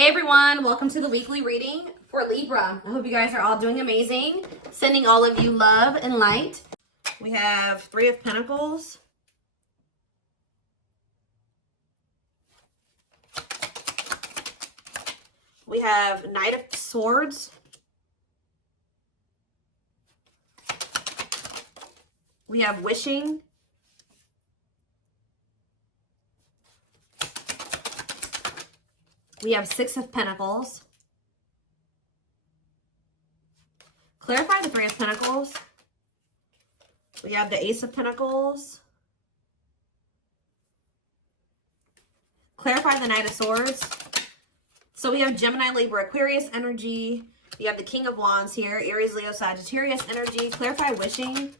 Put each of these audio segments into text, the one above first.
Hey everyone, welcome to the weekly reading for Libra. I hope you guys are all doing amazing. Sending all of you love and light. We have Three of Pentacles. We have Knight of Swords. We have Wishing. We have Six of Pentacles. Clarify the Three of Pentacles. We have the Ace of Pentacles. Clarify the Knight of Swords. So we have Gemini, Libra, Aquarius energy. We have the King of Wands here. Aries, Leo, Sagittarius energy. Clarify Wishing.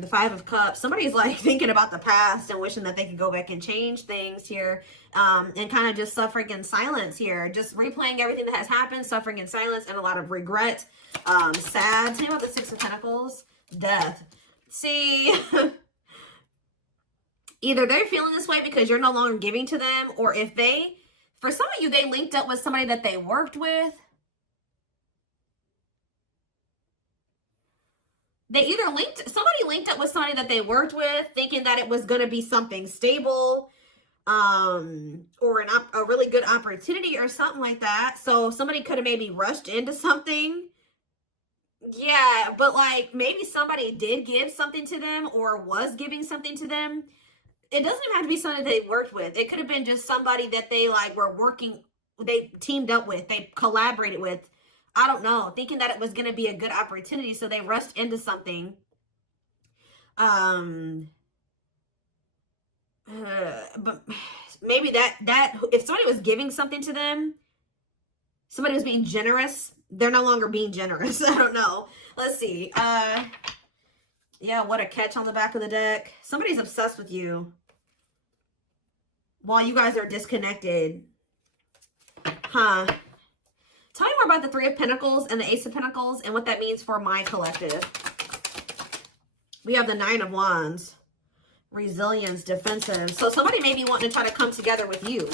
The Five of Cups. Somebody's like thinking about the past and wishing that they could go back and change things here. And kind of just suffering in silence here. Just replaying everything that has happened. Suffering in silence and a lot of regret. Sad. Tell me about the Six of Pentacles. Death. See... Either they're feeling this way because you're no longer giving to them, or if they, for some of you, they linked up with somebody that they worked with. Somebody linked up with somebody that they worked with, thinking that it was going to be something stable, or a really good opportunity or something like that. So somebody could have maybe rushed into something. Yeah, but like maybe somebody did give something to them or was giving something to them. It doesn't even have to be somebody they worked with. It could have been just somebody that they like were working, they teamed up with, they collaborated with. I don't know, thinking that it was going to be a good opportunity, so they rushed into something. But maybe that if somebody was giving something to them, somebody was being generous, they're no longer being generous. I don't know. Let's see. Yeah, what a catch on the back of the deck. Somebody's obsessed with you while you guys are disconnected. Huh. Tell me more about the Three of Pentacles and the Ace of Pentacles and what that means for my collective. We have the Nine of Wands. Resilience, defensive. So somebody may be wanting to try to come together with you.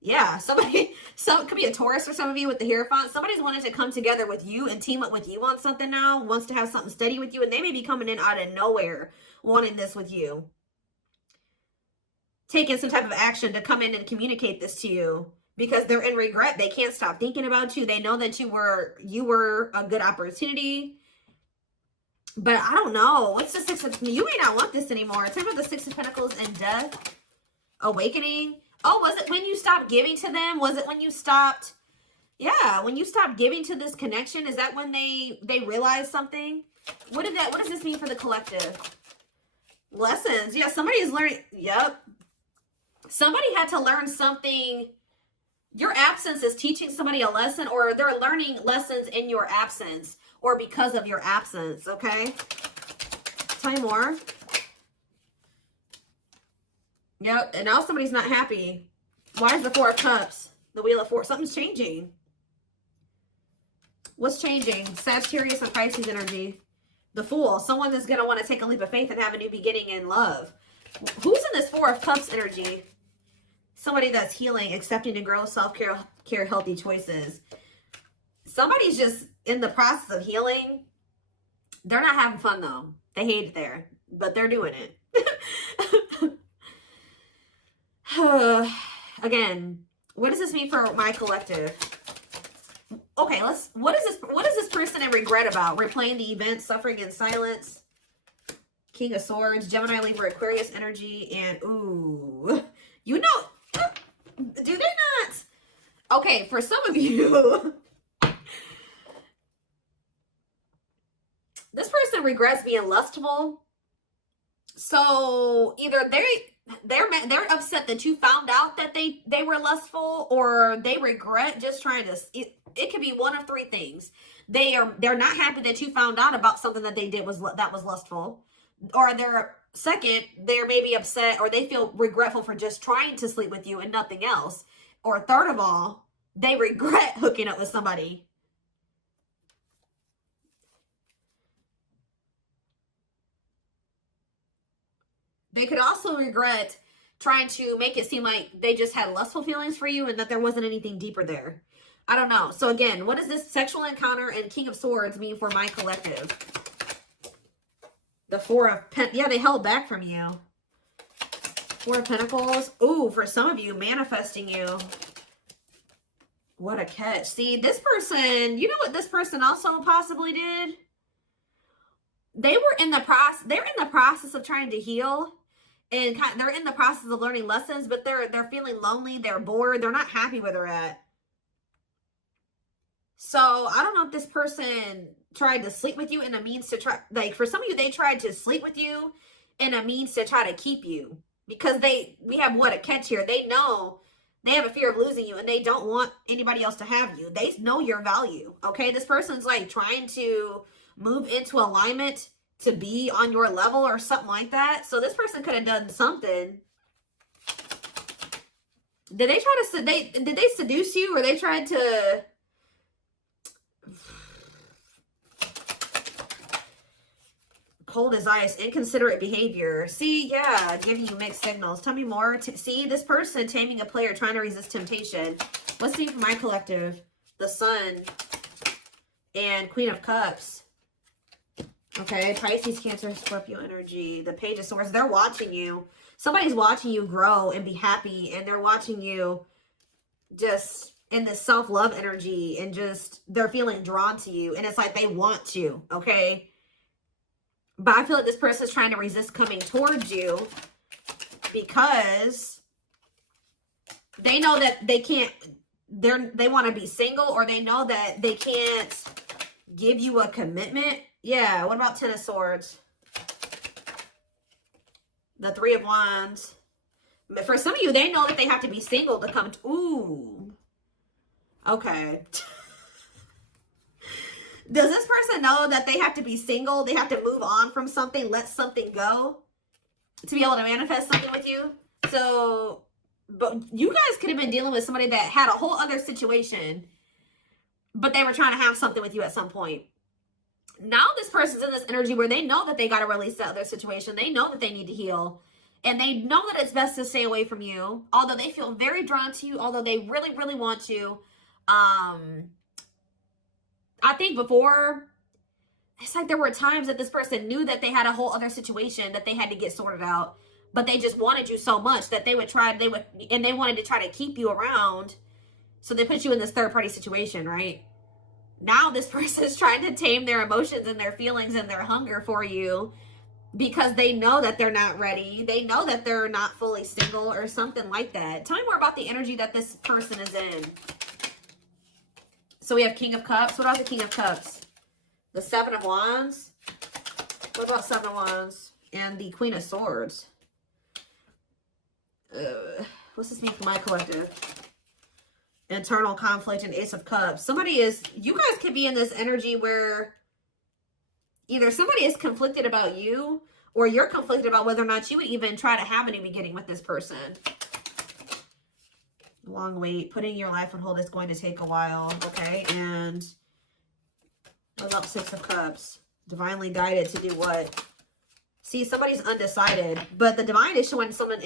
Yeah, it could be a Taurus for some of you with the Hierophant. Somebody's wanting to come together with you and team up with you on something now, wants to have something steady with you, and they may be coming in out of nowhere wanting this with you. Taking some type of action to come in and communicate this to you because they're in regret. They can't stop thinking about you. They know that you were a good opportunity. But I don't know. What's the Six of... You may not want this anymore. Tell me about the Six of Pentacles and Death. Awakening. Oh, was it when you stopped giving to them? Was it when you stopped? Yeah, when you stopped giving to this connection, is that when they realized something? What does this mean for the collective? Lessons. Yeah, somebody is learning. Yep. Somebody had to learn something. Your absence is teaching somebody a lesson, or they're learning lessons in your absence or because of your absence, okay? Tell me more. Yep, and now somebody's not happy. Why is the Four of Cups? The Wheel of Fortune. Something's changing. What's changing? Sagittarius and Pisces energy. The Fool. Someone is going to want to take a leap of faith and have a new beginning in love. Who's in this Four of Cups energy? Somebody that's healing, accepting to grow, self-care, healthy choices. Somebody's just in the process of healing. They're not having fun, though. They hate it there, but they're doing it. Again, what does this mean for my collective? Okay, what is this person in regret about? Replaying the event, suffering in silence. King of Swords, Gemini, Libra, Aquarius energy, and ooh, you know, do they not? Okay, for some of you, this person regrets being lustful. So either they're upset that you found out that they were lustful, or they regret just trying to. It could be one of three things. They're not happy that you found out about something that they did that was lustful, or they're maybe upset, or they feel regretful for just trying to sleep with you and nothing else, or third of all, they regret hooking up with somebody. They could also regret trying to make it seem like they just had lustful feelings for you and that there wasn't anything deeper there. I don't know. So again, what does this sexual encounter and King of Swords mean for my collective? The Four of Pentacles. Yeah, they held back from you. Four of Pentacles. Ooh, for some of you, manifesting you. What a catch. See, this person, you know what this person also possibly did? They're in the process of trying to heal. And they're in the process of learning lessons, but they're feeling lonely, they're bored, they're not happy where they're at. So I don't know if this person tried to sleep with you in a means to try, like for some of you, they tried to sleep with you in a means to try to keep you. Because we have what a catch here. They know they have a fear of losing you and they don't want anybody else to have you. They know your value, okay? This person's like trying to move into alignment to be on your level or something like that. So this person could have done something. Did they try to, did they seduce you, or they tried to, cold as ice, inconsiderate behavior. See, yeah, giving you mixed signals. Tell me more. See, this person taming a player, trying to resist temptation. Let's see for my collective. The Sun and Queen of Cups. Okay, Pisces, Cancer, Scorpio energy. The Page of Swords. They're watching you. Somebody's watching you grow and be happy, and they're watching you just in this self-love energy, and just they're feeling drawn to you, and it's like they want you, okay? But I feel like this person is trying to resist coming towards you because they know that they can't, they want to be single, or they know that they can't give you a commitment. Yeah, what about Ten of Swords? The Three of Wands. But for some of you, they know that they have to be single to come to, ooh. Okay. Does this person know that they have to be single? They have to move on from something, let something go to be able to manifest something with you? So, but you guys could have been dealing with somebody that had a whole other situation, but they were trying to have something with you at some point. Now this person's in this energy where they know that they got to release that other situation. They know that they need to heal. And they know that it's best to stay away from you. Although they feel very drawn to you. Although they really, really want to. I think before, it's like there were times that this person knew that they had a whole other situation that they had to get sorted out. But they just wanted you so much that they wanted to try to keep you around. So they put you in this third party situation, right? Now this person is trying to tame their emotions and their feelings and their hunger for you because they know that they're not ready. They know that they're not fully single or something like that. Tell me more about the energy that this person is in. So we have King of Cups. What about the King of Cups? The Seven of Wands. What about Seven of Wands? And the Queen of Swords. What's this mean for my collective? Internal conflict and Ace of Cups. You guys could be in this energy where either somebody is conflicted about you, or you're conflicted about whether or not you would even try to have any beginning with this person. Long wait. Putting your life on hold is going to take a while. Okay. And what about Six of Cups? Divinely guided to do what? See, somebody's undecided, but the divine is showing someone,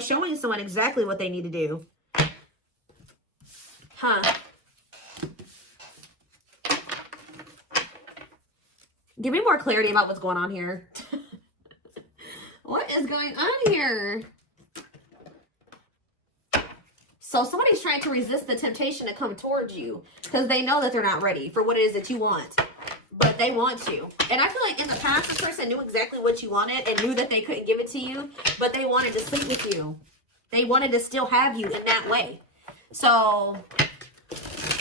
showing someone exactly what they need to do. Huh. Give me more clarity about what's going on here. What is going on here? So somebody's trying to resist the temptation to come towards you because they know that they're not ready for what it is that you want. But they want you. And I feel like in the past, this person knew exactly what you wanted and knew that they couldn't give it to you, but they wanted to sleep with you. They wanted to still have you in that way. So,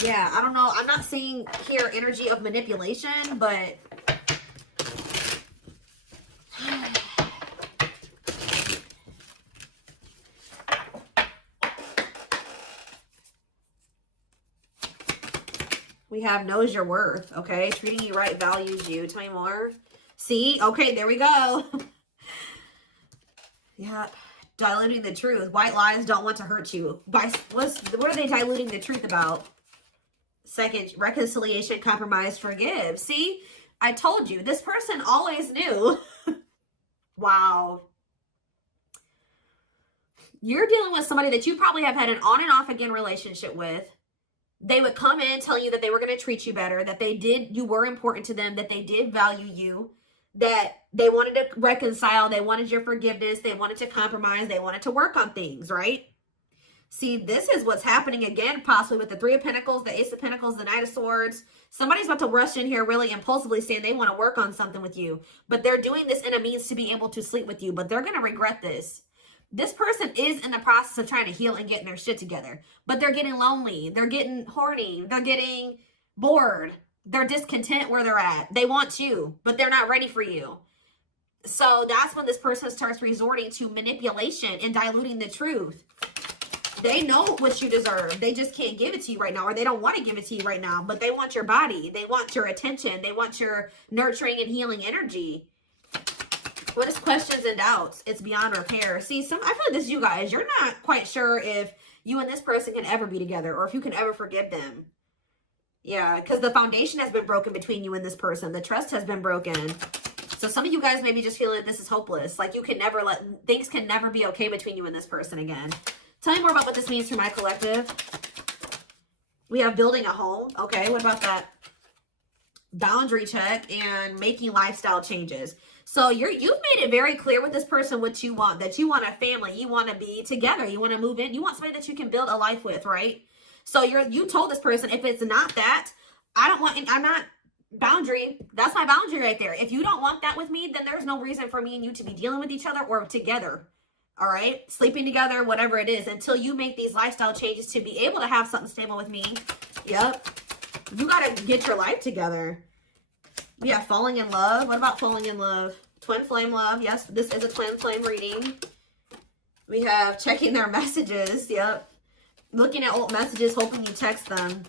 yeah, I don't know. I'm not seeing here energy of manipulation, but we have knows your worth, okay? Treating you right, values you. Tell me more. See? Okay, there we go. Yeah. Diluting the truth. White lies don't want to hurt you. What are they diluting the truth about? Second, reconciliation, compromise, forgive. See? I told you. This person always knew. Wow. You're dealing with somebody that you probably have had an on and off again relationship with. They would come in telling you that they were going to treat you better, that you were important to them, that they did value you, that they wanted to reconcile, they wanted your forgiveness, they wanted to compromise, they wanted to work on things, right? See, this is what's happening again, possibly with the Three of Pentacles, the Ace of Pentacles, the Knight of Swords. Somebody's about to rush in here really impulsively saying they want to work on something with you, but they're doing this in a means to be able to sleep with you, but they're going to regret this. This person is in the process of trying to heal and getting their shit together, but they're getting lonely. They're getting horny. They're getting bored. They're discontent where they're at. They want you, but they're not ready for you. So that's when this person starts resorting to manipulation and diluting the truth. They know what you deserve. They just can't give it to you right now, or they don't want to give it to you right now, but they want your body. They want your attention. They want your nurturing and healing energy. What is questions and doubts? It's beyond repair. See, I feel like this is you guys. You're not quite sure if you and this person can ever be together or if you can ever forgive them. Yeah, because the foundation has been broken between you and this person. The trust has been broken. So some of you guys may be just feeling that this is hopeless. Like you can never things can never be okay between you and this person again. Tell me more about what this means for my collective. We have building a home. Okay, what about that? Boundary check and making lifestyle changes. So you've made it very clear with this person what you want, that you want a family, you want to be together, you want to move in, you want somebody that you can build a life with, right? So you told this person, if it's not that, I'm not boundary. That's my boundary right there. If you don't want that with me, then there's no reason for me and you to be dealing with each other or together. All right, sleeping together, whatever it is, until you make these lifestyle changes to be able to have something stable with me. Yep, you got to get your life together. Yeah, falling in love. What about falling in love? Twin flame love. Yes, this is a twin flame reading. We have checking their messages. Yep. Looking at old messages, hoping you text them.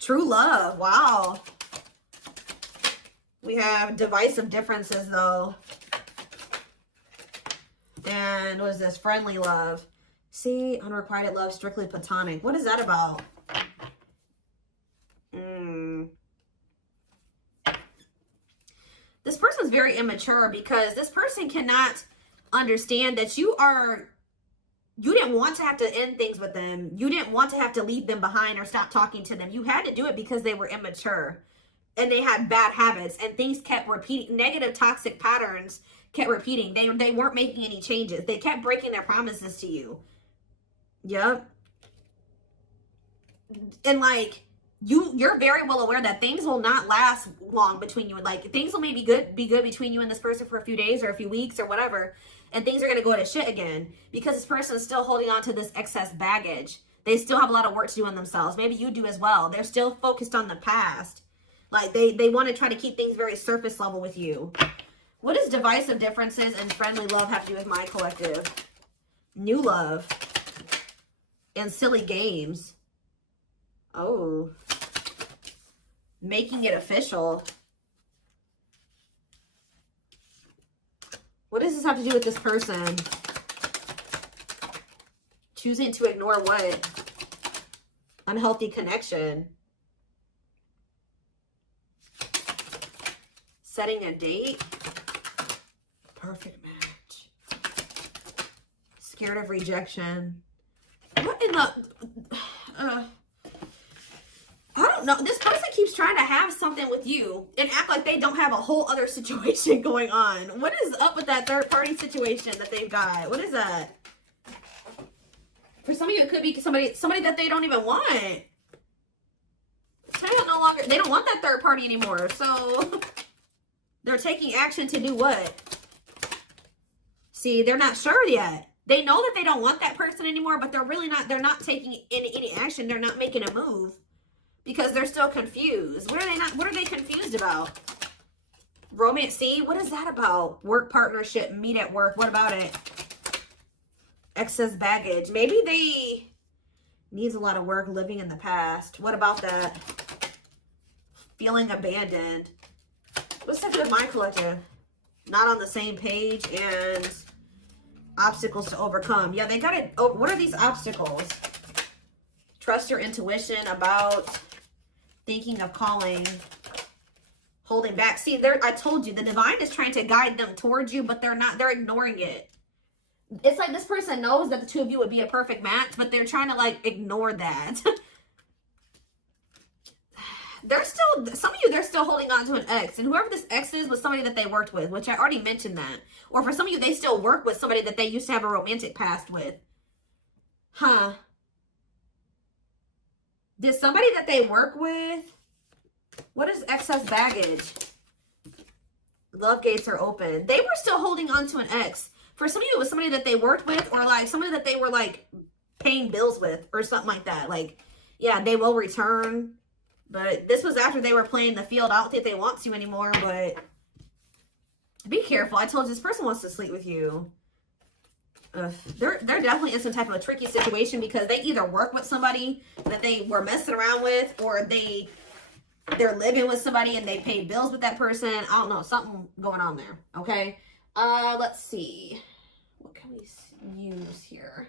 True love. Wow. We have divisive differences, though. And what is this? Friendly love. See, unrequited love, strictly platonic. What is that about? This person's very immature because this person cannot understand that you didn't want to have to end things with them. You didn't want to have to leave them behind or stop talking to them. You had to do it because they were immature and they had bad habits and things kept repeating. Negative toxic patterns kept repeating. They weren't making any changes. They kept breaking their promises to you. Yep. And like, you're very well aware that things will not last long between you. Like things will maybe be good between you and this person for a few days or a few weeks or whatever, and things are going to go to shit again because this person is still holding on to this excess baggage. They still have a lot of work to do on themselves. Maybe you do as well. They're still focused on the past. Like they want to try to keep things very surface level with you. What does divisive differences and friendly love have to do with my collective? New love and silly games. Oh, making it official. What does this have to do with this person? Choosing to ignore what? Unhealthy connection. Setting a date. Perfect match. Scared of rejection. What in the... I don't know. This person keeps trying to have something with you and act like they don't have a whole other situation going on. What is up with that third party situation that they've got? What is that? For some of you, it could be somebody that they don't even want. They don't want that third party anymore. So they're taking action to do what? See, they're not sure yet. They know that they don't want that person anymore, but they're not taking any action. They're not making a move. Because they're still confused. What are they confused about? Romance, see? What is that about? Work partnership, meet at work. What about it? Excess baggage. Maybe they needs a lot of work living in the past. What about that? Feeling abandoned. What's that with my collective? Not on the same page and obstacles to overcome. Yeah, they got it. Oh, what are these obstacles? Trust your intuition about... Thinking of calling, holding back. See, I told you, the divine is trying to guide them towards you, but they're not. They're ignoring it. It's like this person knows that the two of you would be a perfect match, but they're trying to like ignore that. They're still, some of you, they're still holding on to an ex. And whoever this ex is was somebody that they worked with, which I already mentioned that. Or for some of you, they still work with somebody that they used to have a romantic past with. Huh. Did somebody that they work with, what is excess baggage? Love gates are open. They were still holding on to an ex. For some of you, it was somebody that they worked with, or like somebody that they were like paying bills with or something like that. Like, yeah, they will return. But this was after they were playing the field. I don't think they want to anymore, but be careful. I told you, this person wants to sleep with you. They're definitely in some type of a tricky situation because they either work with somebody that they were messing around with, or they're living with somebody and they pay bills with that person. I don't know, something going on there. Okay. Let's see. What can we use here?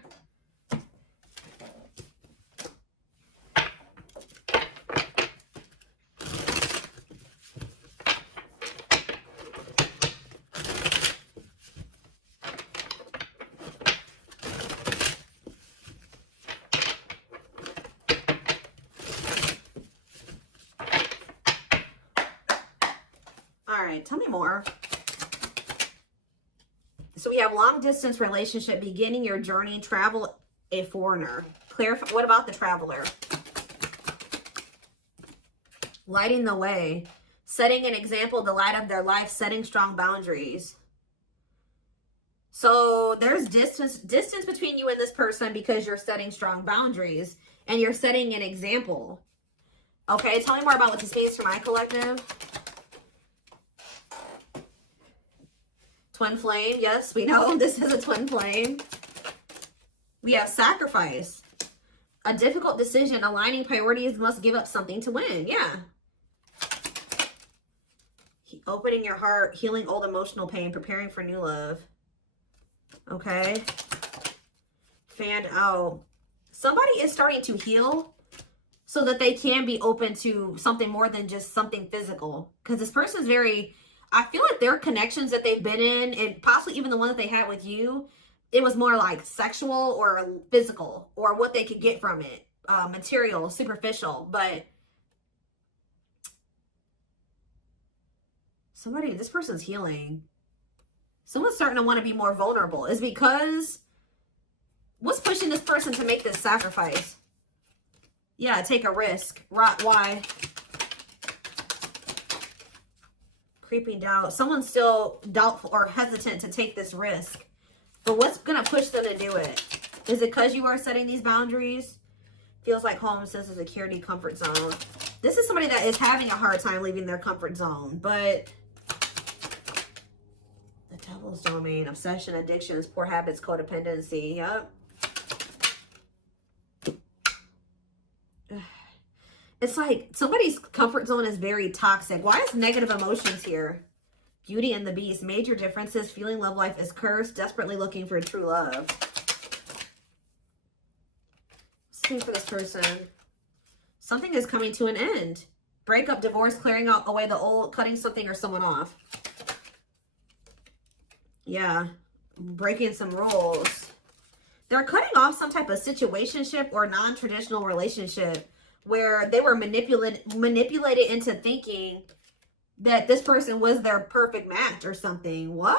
All right, tell me more. So we have long distance relationship, beginning your journey, travel, a foreigner. Clarify, what about the traveler? Lighting the way, setting an example, the light of their life, setting strong boundaries. So there's distance between you and this person because you're setting strong boundaries and you're setting an example. Okay, tell me more about what this means for my collective. Twin flame, yes, we know this is a twin flame. We have sacrifice. A difficult decision, aligning priorities, must give up something to win. Yeah. Opening your heart, healing old emotional pain, preparing for new love. Okay. Fan out. Somebody is starting to heal so that they can be open to something more than just something physical. Because this person's very, I feel like their connections that they've been in, and possibly even the one that they had with you, it was more like sexual or physical, or what they could get from it. Material, superficial. But somebody, this person's healing. Someone's starting to want to be more vulnerable. Is because what's pushing this person to make this sacrifice? Yeah, take a risk. Why? Creeping doubt. Someone's still doubtful or hesitant to take this risk. But what's going to push them to do it? Is it because you are setting these boundaries? Feels like home, sense of security, comfort zone. This is somebody that is having a hard time leaving their comfort zone. But the devil's domain, obsession, addictions, poor habits, codependency. Yep. It's like somebody's comfort zone is very toxic. Why is negative emotions here? Beauty and the Beast. Major differences. Feeling love life is cursed. Desperately looking for true love. Same for this person. Something is coming to an end. Breakup, divorce, clearing out away the old, cutting something or someone off. Yeah. Breaking some rules. They're cutting off some type of situationship or non-traditional relationship where they were manipulated into thinking that this person was their perfect match or something. What?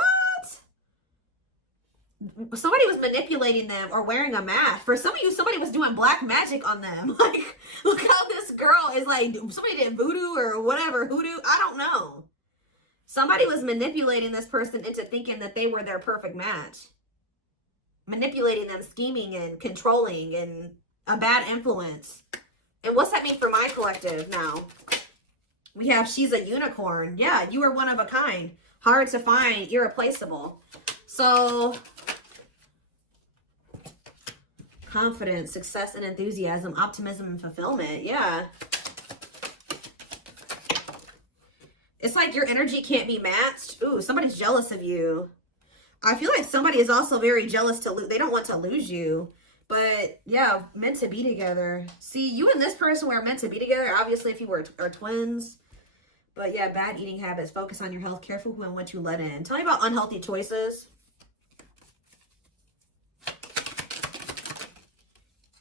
Somebody was manipulating them or wearing a mask. For some of you, somebody was doing black magic on them. Like, look how this girl is like, somebody did voodoo or whatever, hoodoo. I don't know. Somebody was manipulating this person into thinking that they were their perfect match. Manipulating them, scheming and controlling and a bad influence. And what's that mean for my collective now? We have she's a unicorn. Yeah, you are one of a kind. Hard to find, irreplaceable. So, confidence, success and enthusiasm, optimism and fulfillment. Yeah. It's like your energy can't be matched. Ooh, somebody's jealous of you. I feel like somebody is also very jealous to lose. They don't want to lose you. But yeah, meant to be together. See, you and this person were meant to be together. Obviously, if you are twins. But yeah, bad eating habits. Focus on your health. Careful who and what you let in. Tell me about unhealthy choices.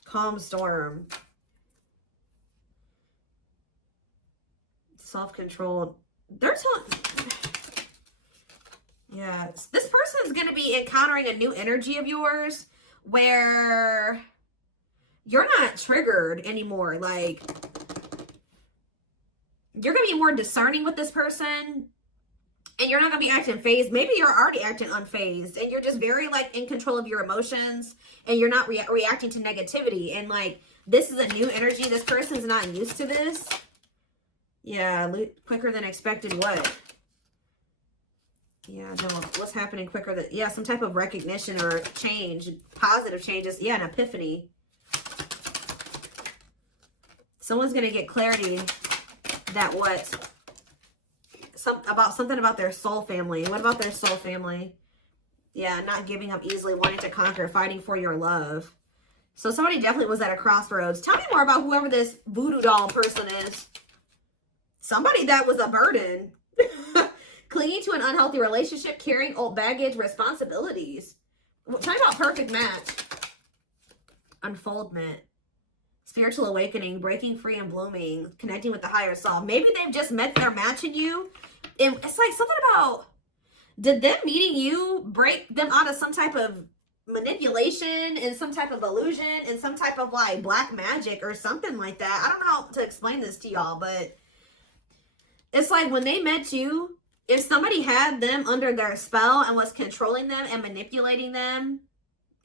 Calm storm. Self-controlled. They're telling... Yeah, this person is going to be encountering a new energy of yours where you're not triggered anymore. Like, you're going to be more discerning with this person, and you're not going to be acting phased. Maybe you're already acting unfazed, and you're just very, like, in control of your emotions, and you're not reacting to negativity. And, like, this is a new energy. This person's not used to this. Yeah, quicker than expected. What? Yeah, no, what's happening quicker than... Yeah, some type of recognition or change. Positive changes. Yeah, an epiphany. Someone's going to get clarity that what... something about their soul family. What about their soul family? Yeah, not giving up easily, wanting to conquer, fighting for your love. So somebody definitely was at a crossroads. Tell me more about whoever this voodoo doll person is. Somebody that was a burden. Clinging to an unhealthy relationship, carrying old baggage, responsibilities. Tell me about perfect match. Unfoldment. Spiritual awakening, breaking free and blooming, connecting with the higher self. Maybe they've just met their match in you. And it's like something about, did them meeting you break them out of some type of manipulation and some type of illusion and some type of like black magic or something like that? I don't know how to explain this to y'all, but it's like when they met you, if somebody had them under their spell and was controlling them and manipulating them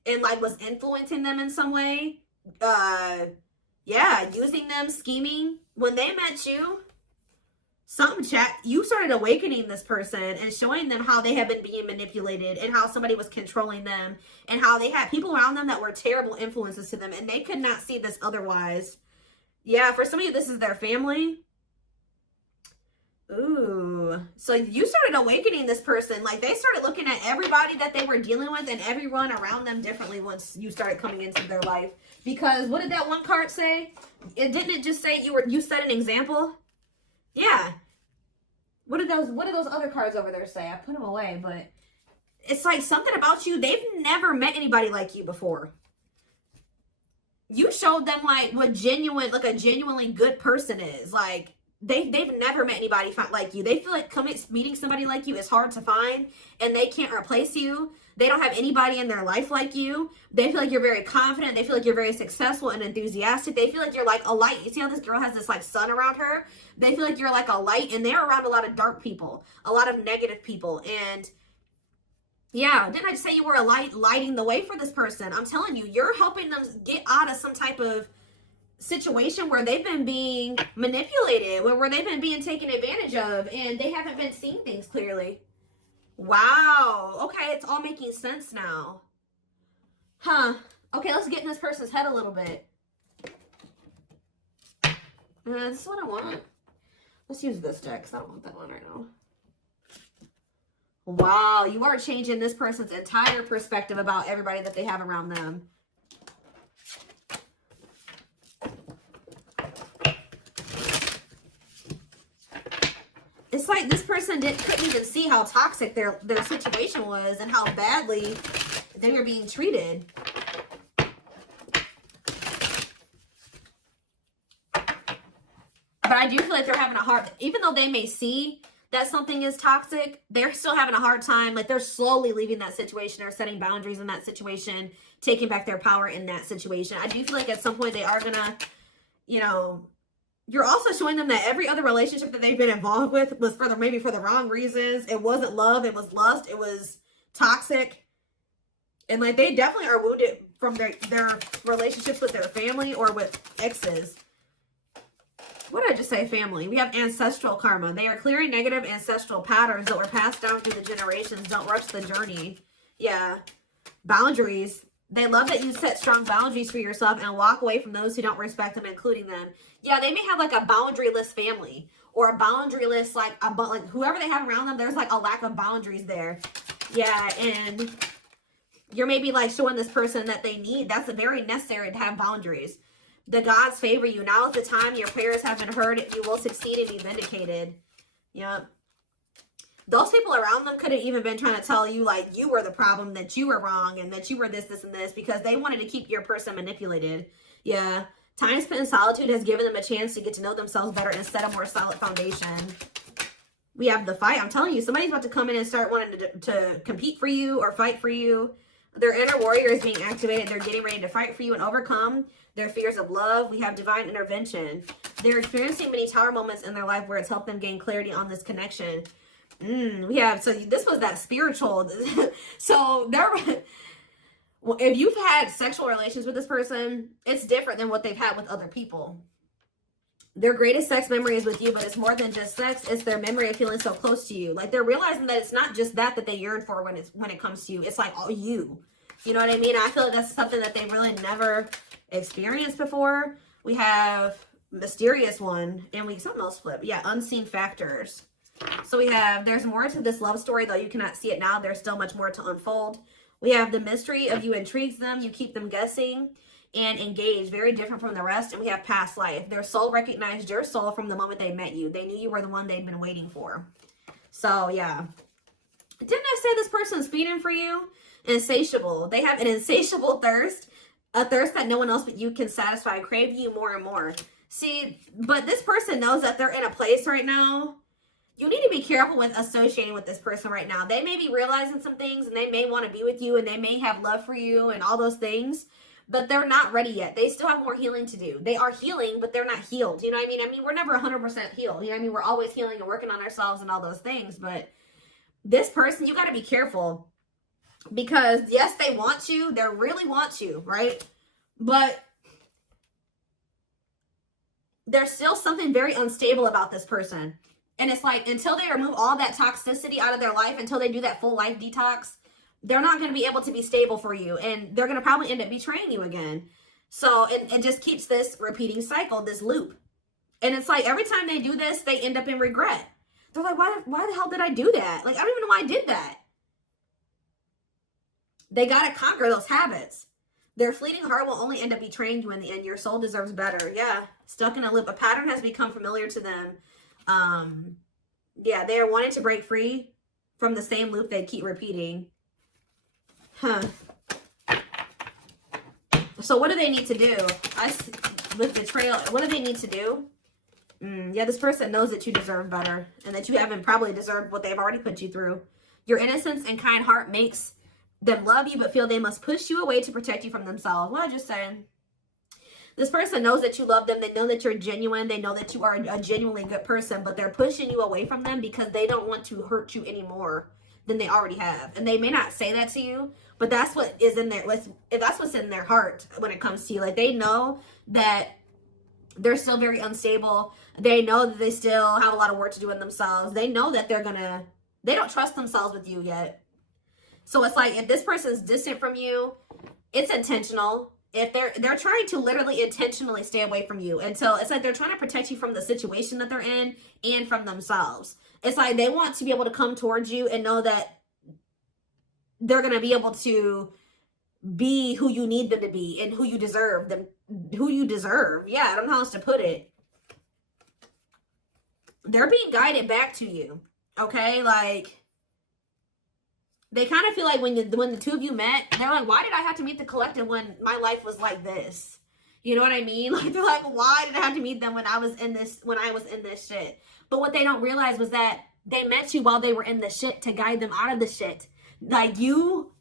and like was influencing them in some way, yeah, using them, scheming, when they met you, you started awakening this person and showing them how they had been being manipulated and how somebody was controlling them and how they had people around them that were terrible influences to them and they could not see this otherwise. Yeah, for some of you, this is their family. Ooh, so you started awakening this person. Like they started looking at everybody that they were dealing with and everyone around them differently once you started coming into their life. Because what did that one card say? Didn't it just say you set an example? Yeah. What did those other cards over there say? I put them away, but it's like something about you. They've never met anybody like you before. You showed them like what a genuinely good person is. Like they've never met anybody like you. They feel like meeting somebody like you is hard to find and they can't replace you. They don't have anybody in their life like you. They feel like you're very confident. They feel like you're very successful and enthusiastic. They feel like you're like a light. You see how this girl has this like sun around her? They feel like you're like a light and they're around a lot of dark people, a lot of negative people. And yeah, didn't I just say you were a light, lighting the way for this person? I'm telling you, you're helping them get out of some type of situation where they've been being manipulated, where they've been being taken advantage of, and they haven't been seeing things clearly. Wow. Okay, it's all making sense now. Huh. Okay, let's get in this person's head a little bit. This is what I want. Let's use this deck because I don't want that one right now. Wow, you are changing this person's entire perspective about everybody that they have around them. It's like this person couldn't even see how toxic their situation was and how badly they were being treated. But I do feel like they're having a hard, even though they may see that something is toxic, they're still having a hard time. Like they're slowly leaving that situation or setting boundaries in that situation, taking back their power in that situation. I do feel like at some point they are gonna, you know, you're also showing them that every other relationship that they've been involved with was maybe for the wrong reasons. It wasn't love, it was lust, it was toxic. And like they definitely are wounded from their relationships with their family or with exes. What did I just say? Family. We have ancestral karma. They are clearing negative ancestral patterns that were passed down through the generations. Don't rush the journey. Yeah. Boundaries. They love that you set strong boundaries for yourself and walk away from those who don't respect them, including them. Yeah, they may have like a boundaryless family or a boundaryless, like whoever they have around them, there's like a lack of boundaries there. Yeah, and you're maybe like showing this person that they need. That's very necessary to have boundaries. The gods favor you. Now is the time your prayers have been heard. You will succeed and be vindicated. Yep. Those people around them could have even been trying to tell you like you were the problem, that you were wrong, and that you were this, and this, because they wanted to keep your person manipulated. Yeah. Time spent in solitude has given them a chance to get to know themselves better and set a more solid foundation. We have the fight. I'm telling you, somebody's about to come in and start wanting to compete for you or fight for you. Their inner warrior is being activated. They're getting ready to fight for you and overcome their fears of love. We have divine intervention. They're experiencing many tower moments in their life where it's helped them gain clarity on this connection. We have, so this was that spiritual. So if you've had sexual relations with this person, it's different than what they've had with other people. Their greatest sex memory is with you, but it's more than just sex. It's their memory of feeling so close to you. Like, they're realizing that it's not just that they yearn for when it comes to you. It's like all you. You know what I mean? I feel like that's something that they really never experienced before. We have mysterious one, and something else flip. Yeah, unseen factors. So we have, there's more to this love story, though you cannot see it now. There's still much more to unfold. We have the mystery of you intrigues them. You keep them guessing and engaged, very different from the rest. And we have past life. Their soul recognized your soul from the moment they met you. They knew you were the one they'd been waiting for. So yeah, didn't I say this person's feeding for you? Insatiable. They have an insatiable thirst, a thirst that no one else but you can satisfy, craving you more and more. See, but this person knows that they're in a place right now. You need to be careful with associating with this person right now. They may be realizing some things, and they may want to be with you, and they may have love for you and all those things, but they're not ready yet. They still have more healing to do. They are healing, but they're not healed. You know what I mean? I mean, we're never 100% healed. You know what I mean? We're always healing and working on ourselves and all those things, but this person, you got to be careful, because yes, they want you. They really want you, right? But there's still something very unstable about this person. And it's like, until they remove all that toxicity out of their life, until they do that full life detox, they're not going to be able to be stable for you. And they're going to probably end up betraying you again. So it just keeps this repeating cycle, this loop. And it's like, every time they do this, they end up in regret. They're like, why the hell did I do that? Like, I don't even know why I did that. They got to conquer those habits. Their fleeting heart will only end up betraying you in the end. Your soul deserves better. Yeah. Stuck in a loop. A pattern has become familiar to them. Yeah, they are wanting to break free from the same loop they keep repeating. So what do they need to do? With betrayal, what do they need to do? Yeah, this person knows that you deserve better, and that you haven't probably deserved what they've already put you through. Your innocence and kind heart makes them love you, but feel they must push you away to protect you from themselves. What I just saying. This person knows that you love them. They know that you're genuine. They know that you are a genuinely good person, but they're pushing you away from them because they don't want to hurt you any more than they already have. And they may not say that to you, but that's what is in there. That's what's in their heart when it comes to you. Like, they know that they're still very unstable. They know that they still have a lot of work to do in themselves. They know that they don't trust themselves with you yet. So it's like, if this person's distant from you, it's intentional. If they're trying to literally intentionally stay away from you until it's like they're trying to protect you from the situation that they're in and from themselves. It's like they want to be able to come towards you and know that they're going to be able to be who you need them to be and who you deserve them, who you deserve. Yeah, I don't know how else to put it. They're being guided back to you. Okay, like, they kind of feel like when the two of you met, they're like, why did I have to meet the collective when my life was like this? You know what I mean? Like, they're like, why did I have to meet them when I was in this shit? But what they don't realize was that they met you while they were in the shit to guide them out of the shit. Like, you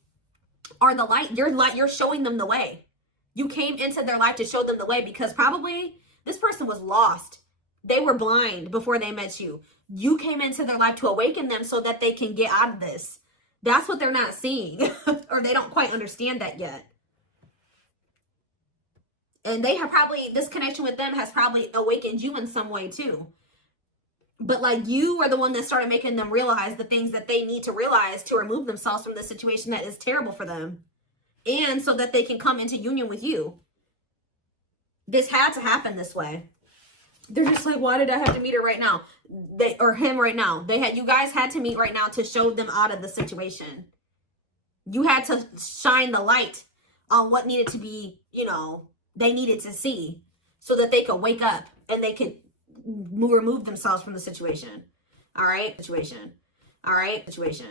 are the light. You're showing them the way. You came into their life to show them the way, because probably this person was lost. They were blind before they met you. You came into their life to awaken them so that they can get out of this. That's what they're not seeing, or they don't quite understand that yet. And they have probably, this connection with them has probably awakened you in some way too. But like, you are the one that started making them realize the things that they need to realize to remove themselves from the situation that is terrible for them. And so that they can come into union with you. This had to happen this way. They're just like, why did I have to meet her right now? Or him right now. You guys had to meet right now to show them out of the situation. You had to shine the light on what needed to be, they needed to see, so that they could wake up and they could remove themselves from the situation. All right? Situation.